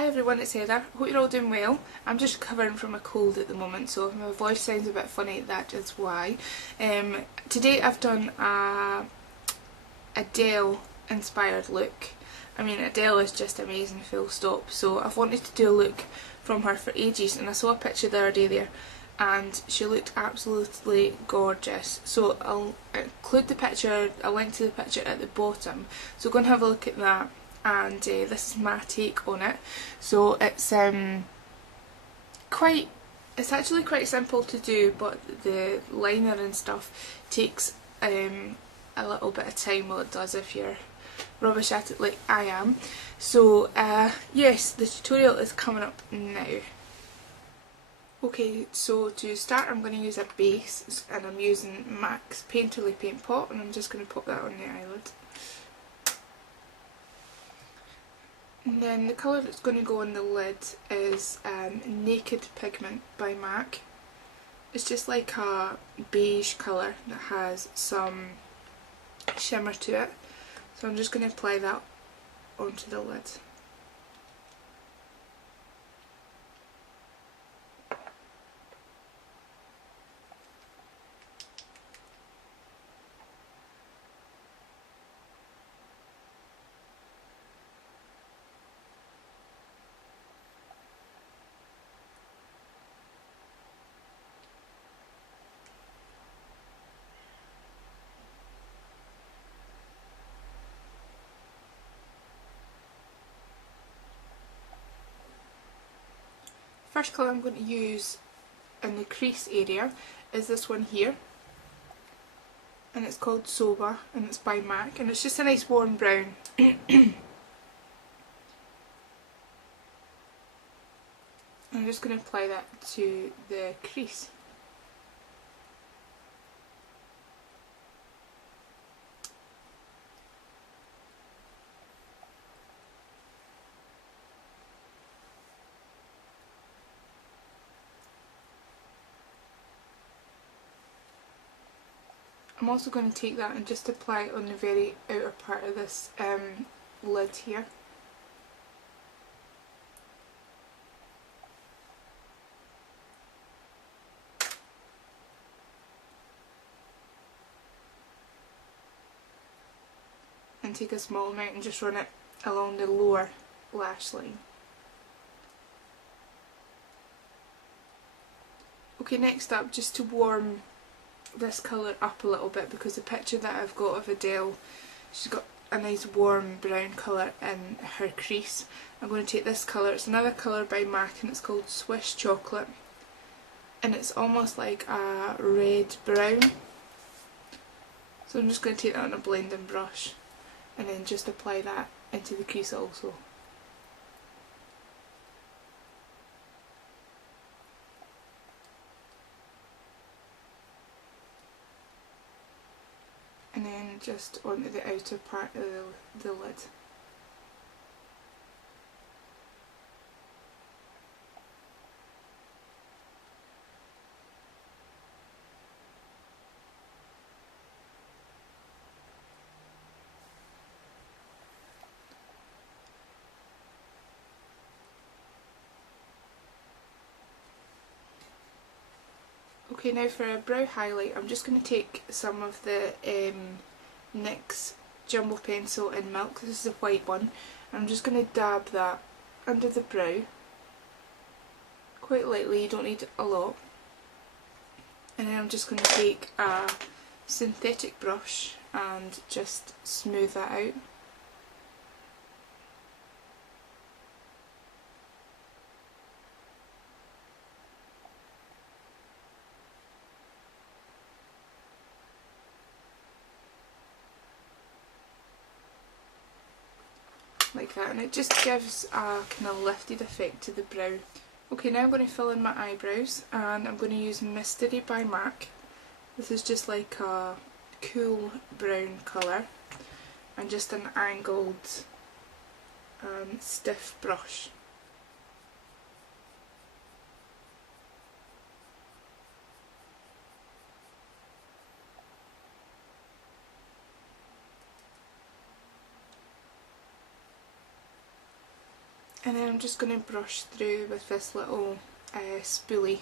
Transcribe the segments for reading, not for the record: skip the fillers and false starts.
Hi everyone, it's Heather. Hope you're all doing well. I'm just recovering from a cold at the moment, so if my voice sounds a bit funny, that is why. Today I've done a Adele inspired look. I mean, Adele is just amazing, full stop, so I've wanted to do a look from her for ages, and I saw a picture the other day there and she looked absolutely gorgeous. So I'll include the picture, a link to the picture at the bottom, so go and have a look at that. And this is my take on it. So it's actually quite simple to do, but the liner and stuff takes a little bit of time. Well, it does if you're rubbish at it like I am. So yes, the tutorial is coming up now. Okay, so to start I'm going to use a base, and I'm using MAC's Painterly Paint Pot, and I'm just going to pop that on the eyelid. And then the colour that's going to go on the lid is Naked Pigment by MAC. It's just like a beige colour that has some shimmer to it. So I'm just going to apply that onto the lid. First colour I'm going to use in the crease area is this one here, and it's called Soba, and it's by MAC, and it's just a nice warm brown. I'm just going to apply that to the crease. I'm also going to take that and just apply it on the very outer part of this lid here. And take a small amount and just run it along the lower lash line. Okay, next up, just to warm this colour up a little bit, because the picture that I've got of Adele, she's got a nice warm brown colour in her crease. I'm going to take this colour, it's another colour by MAC, and it's called Swiss Chocolate, and it's almost like a red brown. So I'm just going to take that on a blending brush and then just apply that into the crease also. And then just onto the outer part of the lid. Okay, now for a brow highlight, I'm just going to take some of the NYX Jumbo Pencil in Milk. This is a white one. I'm just going to dab that under the brow quite lightly, you don't need a lot. And then I'm just going to take a synthetic brush and just smooth that out. Like that, and it just gives a kind of lifted effect to the brow. Okay, now I'm going to fill in my eyebrows, and I'm going to use Mystery by MAC. This is just like a cool brown colour, and just an angled stiff brush. And then I'm just going to brush through with this little spoolie.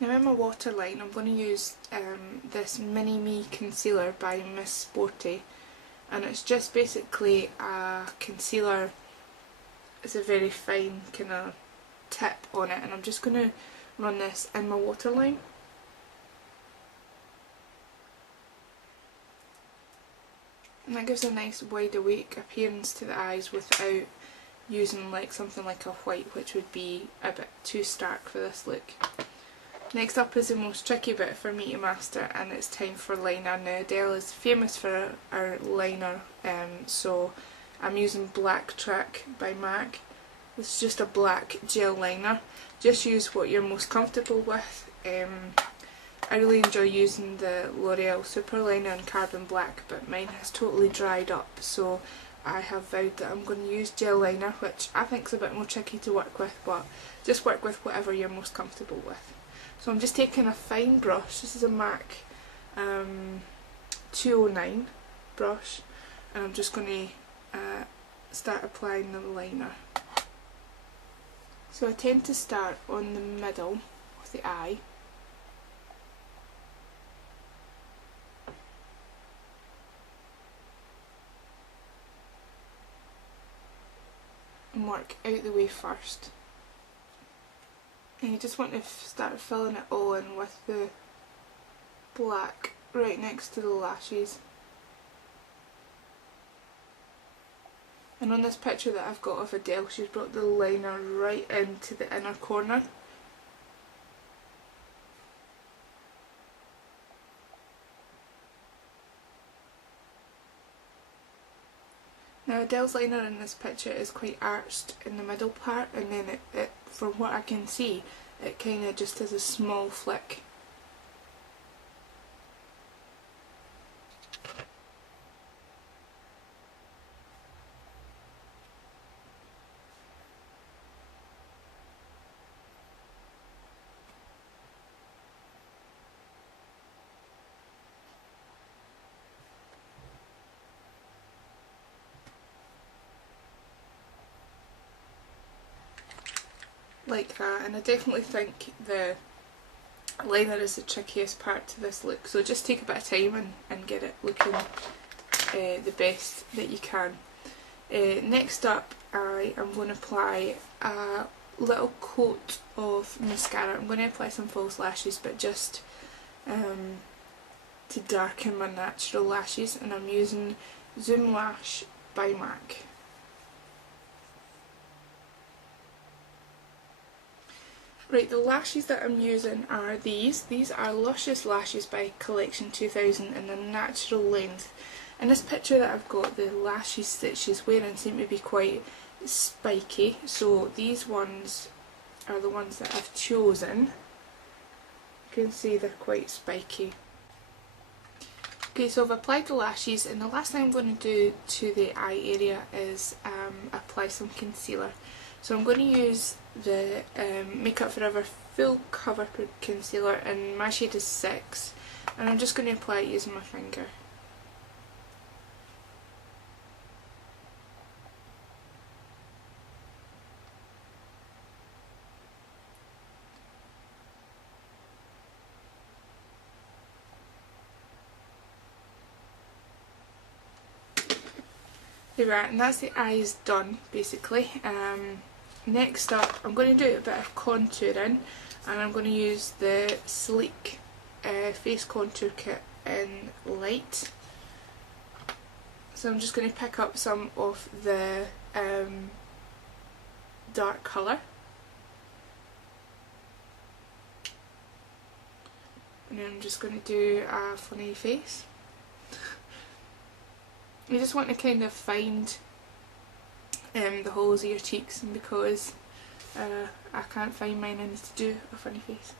Now in my waterline I'm going to use this Mini Me concealer by Miss Sporty, and it's just basically a concealer. It's a very fine kind of tip on it, and I'm just going to run this in my waterline. And that gives a nice wide awake appearance to the eyes without using like something like a white, which would be a bit too stark for this look. Next up is the most tricky bit for me to master, and it's time for liner. Now Adele is famous for her liner, so I'm using Blacktrack by MAC. This is just a black gel liner. Just use what you're most comfortable with. I really enjoy using the L'Oreal Super Liner in Carbon Black, but mine has totally dried up, so I have vowed that I'm going to use gel liner, which I think is a bit more tricky to work with, but just work with whatever you're most comfortable with. So I'm just taking a fine brush. This is a MAC 209 brush, and I'm just going to start applying the liner. So I tend to start on the middle of the eye, and work out the way first. And you just want to start filling it all in with the black right next to the lashes. And on this picture that I've got of Adele, she's brought the liner right into the inner corner. Now Adele's liner in this picture is quite arched in the middle part, and then it from what I can see, it kind of just has a small flick. Like that, and I definitely think the liner is the trickiest part to this look, so just take a bit of time and get it looking the best that you can. Next up, I am going to apply a little coat of mascara. I'm going to apply some false lashes, but just to darken my natural lashes, and I'm using Zoom Lash by MAC. Right, the lashes that I'm using are these. These are Luscious Lashes by Collection 2000 in a natural length. In this picture that I've got, the lashes that she's wearing seem to be quite spiky, so these ones are the ones that I've chosen. You can see they're quite spiky. Okay, so I've applied the lashes, and the last thing I'm going to do to the eye area is apply some concealer. So I'm going to use the Makeup Forever Full Cover Concealer, and my shade is 6, and I'm just going to apply it using my finger. There we are, and that's the eyes done basically. Next up, I'm going to do a bit of contouring, and I'm going to use the Sleek Face Contour Kit in Light. So I'm just going to pick up some of the dark colour, and then I'm just going to do a funny face. You just want to kind of find the holes of your cheeks, and because I can't find mine, I need to do a funny face.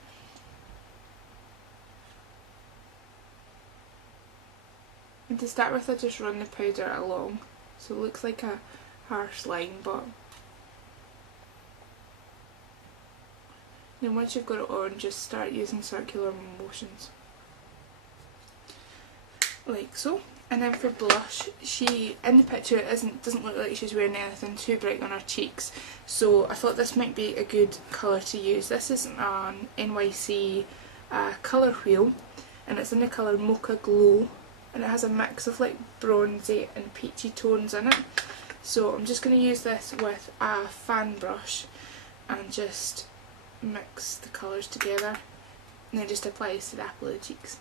And to start with, I just run the powder along, so it looks like a harsh line, but then once you've got it on, just start using circular motions. like so. And then for blush, she, in the picture it doesn't look like she's wearing anything too bright on her cheeks, so I thought this might be a good colour to use. This is an NYC colour wheel, and it's in the colour Mocha Glow, and it has a mix of like bronzy and peachy tones in it. So I'm just going to use this with a fan brush and just mix the colours together, and then just apply this to the apple of the cheeks.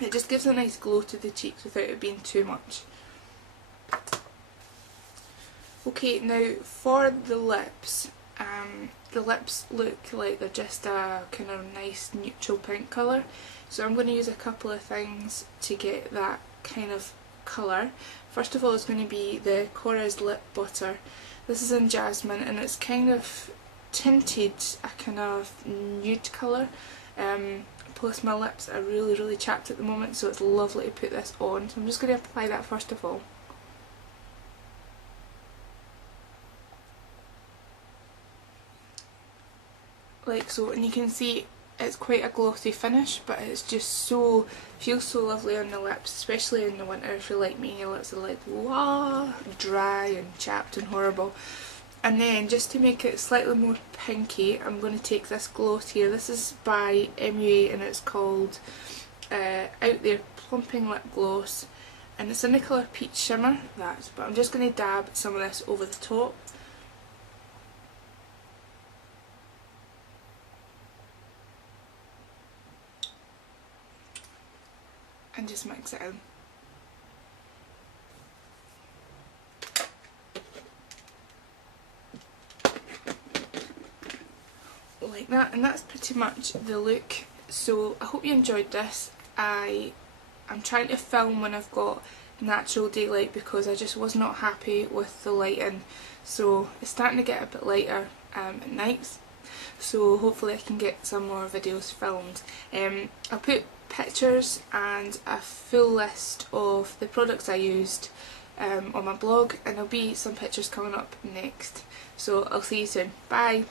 It just gives a nice glow to the cheeks without it being too much. Okay, now for the lips look like they're just a kind of nice neutral pink colour, so I'm going to use a couple of things to get that kind of colour. First of all, it's going to be the Korres Lip Butter. This is in Jasmine, and it's kind of tinted a kind of nude colour. Plus my lips are really chapped at the moment, so it's lovely to put this on. So I'm just going to apply that first of all. Like so, and you can see it's quite a glossy finish, but it's just so, feels so lovely on the lips, especially in the winter if you're like me and your lips are like wah, dry and chapped and horrible. And then just to make it slightly more pinky, I'm going to take this gloss here. This is by MUFE and it's called Out There Plumping Lip Gloss, and it's in the colour Peach Shimmer, but I'm just going to dab some of this over the top. And just mix it in. Like that, and that's pretty much the look. So I hope you enjoyed this. I'm trying to film when I've got natural daylight because I just was not happy with the lighting, so it's starting to get a bit lighter at nights, so hopefully I can get some more videos filmed. I'll put pictures and a full list of the products I used on my blog, and there'll be some pictures coming up next, so I'll see you soon. Bye!